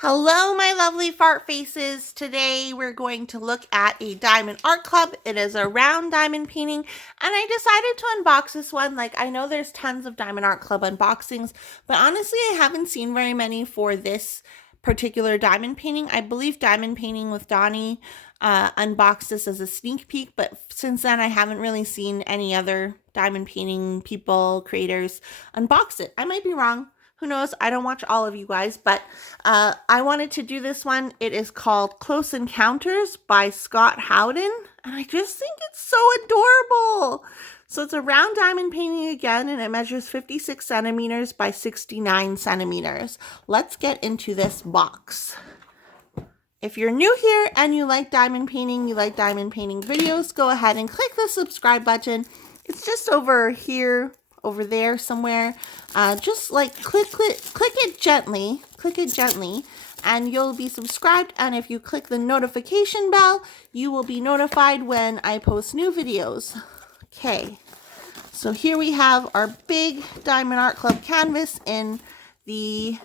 Hello, my lovely fart faces. Today we're going to look at a diamond art club. It is a round diamond painting, and I decided to unbox this one. Like, I know there's tons of diamond art club unboxings, but honestly, I haven't seen very many for this particular diamond painting. I believe Diamond Painting with Donnie unboxed this as a sneak peek, but since then I haven't really seen any other diamond painting people, creators unbox it. I might be wrong. Who knows? I don't watch all of you guys, but I wanted to do this one. It is called Close Encounters by Scot Howden, and I just think it's so adorable. So it's a round diamond painting again, and it measures 56 centimeters by 69 centimeters. Let's get into this box. If you're new here and you like diamond painting, you like diamond painting videos, go ahead and click the subscribe button. It's just over here, over there somewhere. Just like click it gently, and you'll be subscribed. And if you click the notification bell, you will be notified when I post new videos. Okay, so here we have our big Diamond Art Club canvas in a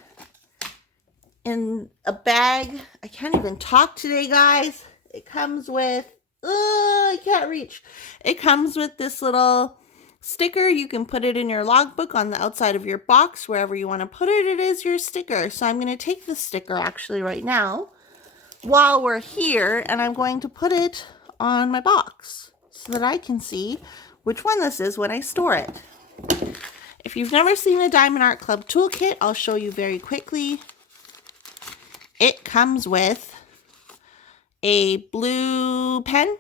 bag. I can't even talk today, guys. It comes with, I can't reach. It comes with this little sticker. You can put it in your logbook on the outside of your box, wherever you want to put it. It is your sticker. So I'm going to take the sticker actually right now while we're here, and I'm going to put it on my box so that I can see which one this is when I store it. If you've never seen a Diamond Art Club toolkit, I'll show you very quickly. It comes with a blue pen,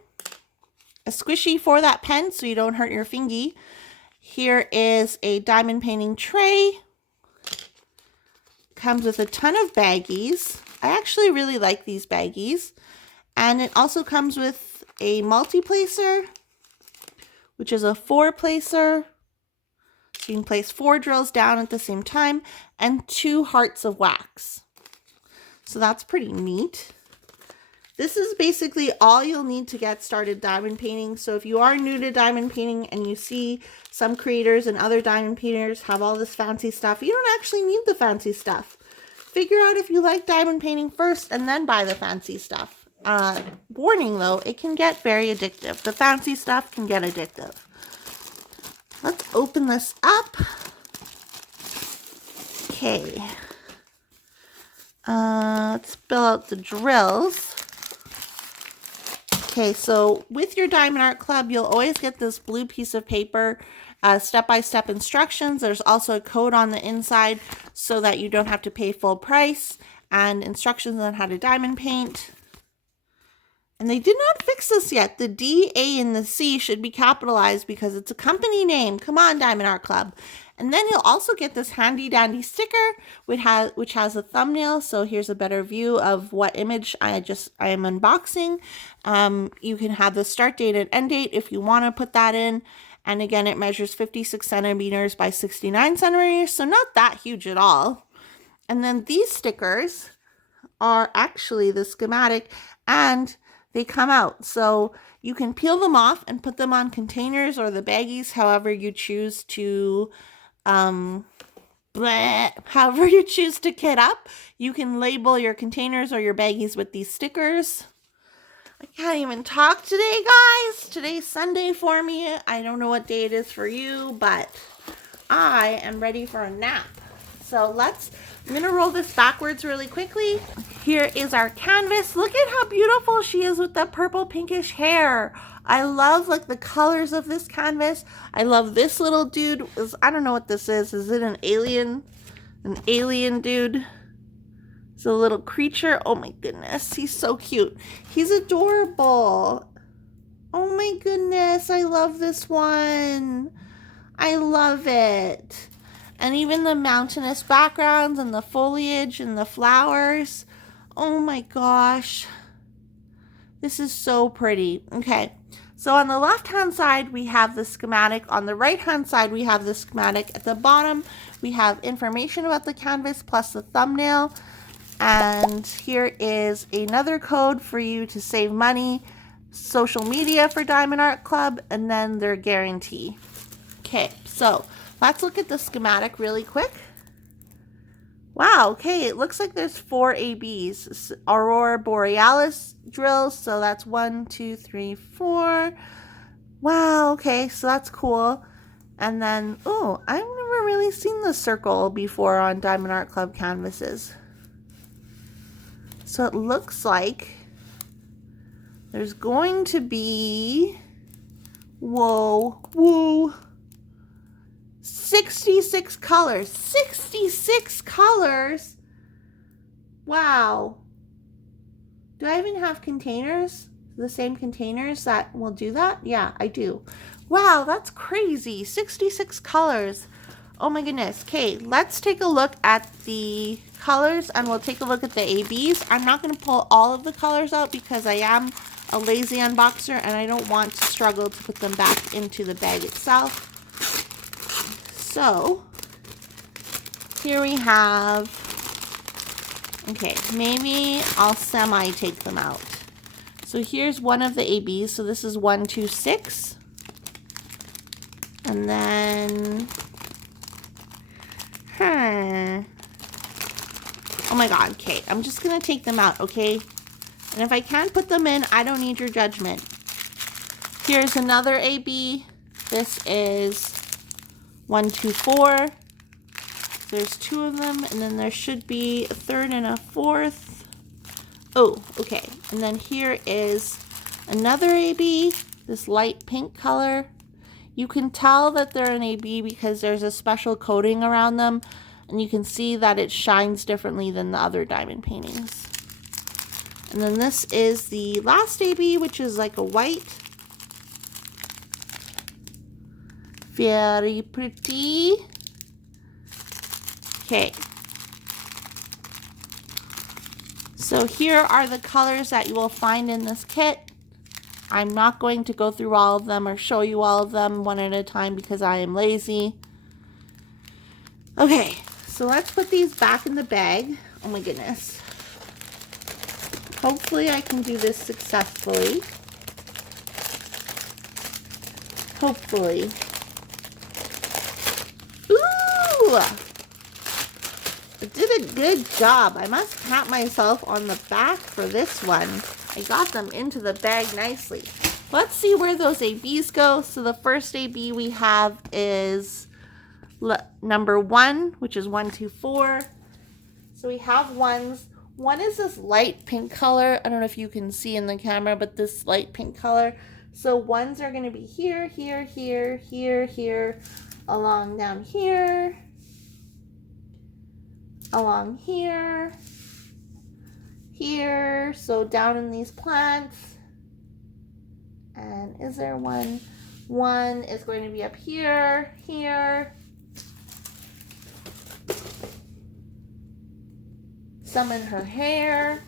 a squishy for that pen so you don't hurt your fingy. Here is a diamond painting tray. Comes with a ton of baggies. I actually really like these baggies. And it also comes with a multi-placer, which is a 4-placer. So you can place 4 drills down at the same time, and 2 hearts of wax. So that's pretty neat. This is basically all you'll need to get started diamond painting. So if you are new to diamond painting and you see some creators and other diamond painters have all this fancy stuff, you don't actually need the fancy stuff. Figure out if you like diamond painting first and then buy the fancy stuff. Warning though, it can get very addictive. The fancy stuff can get addictive. Let's open this up. Okay. Let's fill out the drills. Okay, so with your Diamond Art Club, you'll always get this blue piece of paper, step-by-step instructions. There's also a code on the inside so that you don't have to pay full price, and instructions on how to diamond paint. And they did not fix this yet. The D, A, and the C should be capitalized because it's a company name. Come on, Diamond Art Club. And then you'll also get this handy dandy sticker which has a thumbnail. So here's a better view of what image I am unboxing. You can have the start date and end date if you want to put that in. And again, it measures 56 centimeters by 69 centimeters. So not that huge at all. And then these stickers are actually the schematic, and they come out. So you can peel them off and put them on containers or the baggies, however you choose to kit up. You can label your containers or your baggies with these stickers. I can't even talk today, guys. Today's Sunday for me. I don't know what day it is for you, but I am ready for a nap. So I'm going to roll this backwards really quickly. Here is our canvas. Look at how beautiful she is with the purple pinkish hair. I love like the colors of this canvas. I love this little dude. I don't know what this is. Is it an alien? An alien dude? It's a little creature. Oh my goodness. He's so cute. He's adorable. Oh my goodness. I love this one. I love it. And even the mountainous backgrounds and the foliage and the flowers. Oh my gosh. This is so pretty. Okay, so on the left-hand side, we have the schematic. On the right-hand side, we have the schematic. At the bottom, we have information about the canvas plus the thumbnail. And here is another code for you to save money, social media for Diamond Art Club, and then their guarantee. Okay, so let's look at the schematic really quick. Wow, okay, it looks like there's 4 ABs. Aurora Borealis drills, so that's 1, 2, 3, 4. Wow, okay, so that's cool. And then, oh, I've never really seen the circle before on Diamond Art Club canvases. So it looks like there's going to be, whoa, 66 colors. 66 colors? Wow. Do I even have containers? The same containers that will do that? Yeah, I do. Wow, that's crazy. 66 colors. Oh my goodness. Okay, let's take a look at the colors and we'll take a look at the ABs. I'm not going to pull all of the colors out because I am a lazy unboxer and I don't want to struggle to put them back into the bag itself. So, here we have, okay, maybe I'll semi-take them out. So here's one of the ABs. So this is 1, 2, 6. And then, oh my god, okay, I'm just gonna take them out, okay? And if I can't put them in, I don't need your judgment. Here's another AB. This is 1, 2, 4. There's 2 of them, and then there should be a third and a fourth. Oh, okay. And then here is another AB, this light pink color. You can tell that they're an AB because there's a special coating around them, and you can see that it shines differently than the other diamond paintings. And then this is the last AB, which is like a white. Very pretty. Okay. So here are the colors that you will find in this kit. I'm not going to go through all of them or show you all of them one at a time because I am lazy. Okay, so let's put these back in the bag. Oh my goodness. Hopefully I can do this successfully. Hopefully. Ooh! I did a good job. I must pat myself on the back for this one. I got them into the bag nicely. Let's see where those ABs go. So the first AB we have is number 1, which is 1, 2, 4. So we have ones. One is this light pink color. I don't know if you can see in the camera, but this light pink color. So ones are going to be here, here, here, here, here, along down here, along here, here, so down in these plants. And is there one? One is going to be up here, here. Some in her hair.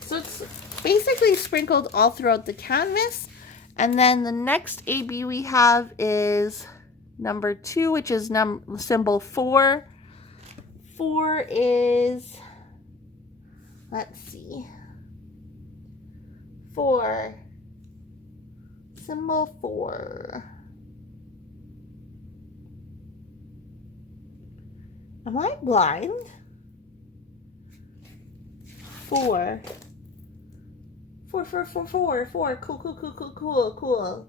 So it's basically sprinkled all throughout the canvas. And then the next AB we have is number 2, which is symbol 4. 4 is, let's see, 4, symbol 4. Am I blind? 4. 4, 4, 4, 4, 4. Cool, cool, cool, cool, cool, cool.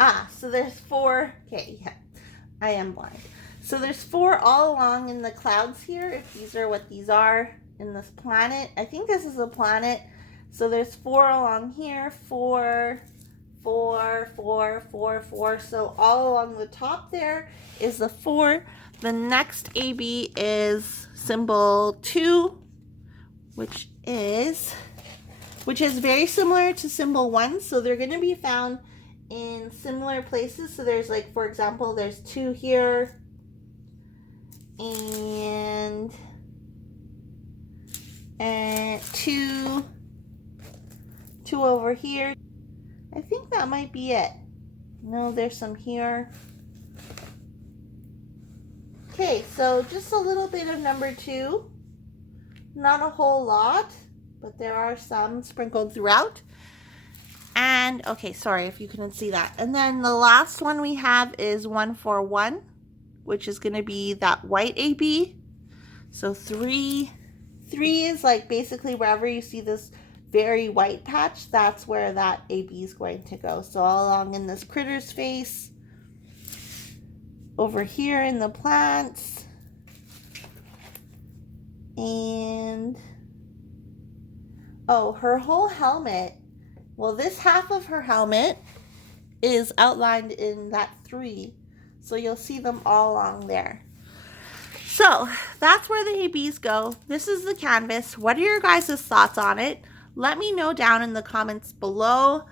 Ah, so there's 4. Okay, yeah, I am blind. So there's 4 all along in the clouds here, if these are what these are in this planet. I think this is a planet. So there's 4 along here, 4, 4, 4, 4, 4. So all along the top there is the 4. The next AB is symbol 2, which is very similar to symbol 1. So they're going to be found in similar places. So there's, like, for example, there's 2 here and 2 over here. I think that might be it. No, there's some here. Okay, so just a little bit of number 2. Not a whole lot, but there are some sprinkled throughout. And, okay, sorry if you couldn't see that. And then the last one we have is 141, which is going to be that white AB. So 3 is like basically wherever you see this very white patch, that's where that AB is going to go. So all along in this critter's face, over here in the plants, and oh, her whole helmet. Well, this half of her helmet is outlined in that 3, so you'll see them all along there. So that's where the ABs go. This is the canvas. What are your guys' thoughts on it? Let me know down in the comments below.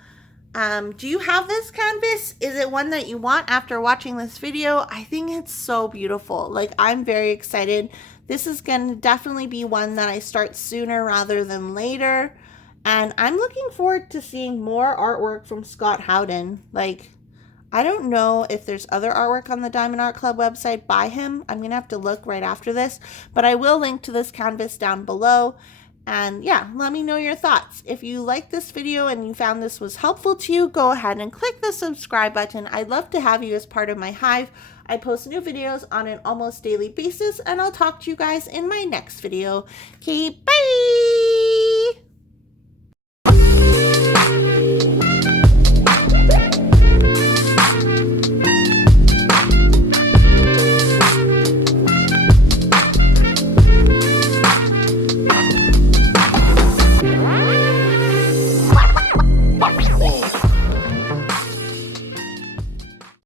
Do you have this canvas? Is it one that you want after watching this video? I think it's so beautiful. Like, I'm very excited. This is going to definitely be one that I start sooner rather than later. And I'm looking forward to seeing more artwork from Scot Howden. Like, I don't know if there's other artwork on the Diamond Art Club website by him. I'm going to have to look right after this. But I will link to this canvas down below. And yeah, let me know your thoughts. If you liked this video and you found this was helpful to you, go ahead and click the subscribe button. I'd love to have you as part of my hive. I post new videos on an almost daily basis, and I'll talk to you guys in my next video. Okay, bye!